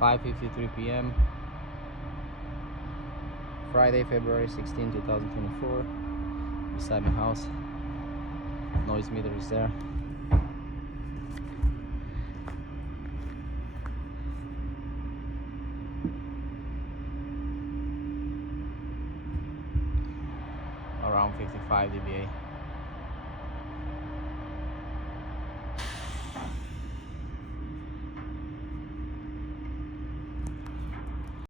5:53 p.m. Friday, February 16, 2024. Beside my house. Noise meter is there. Around 55 dBA.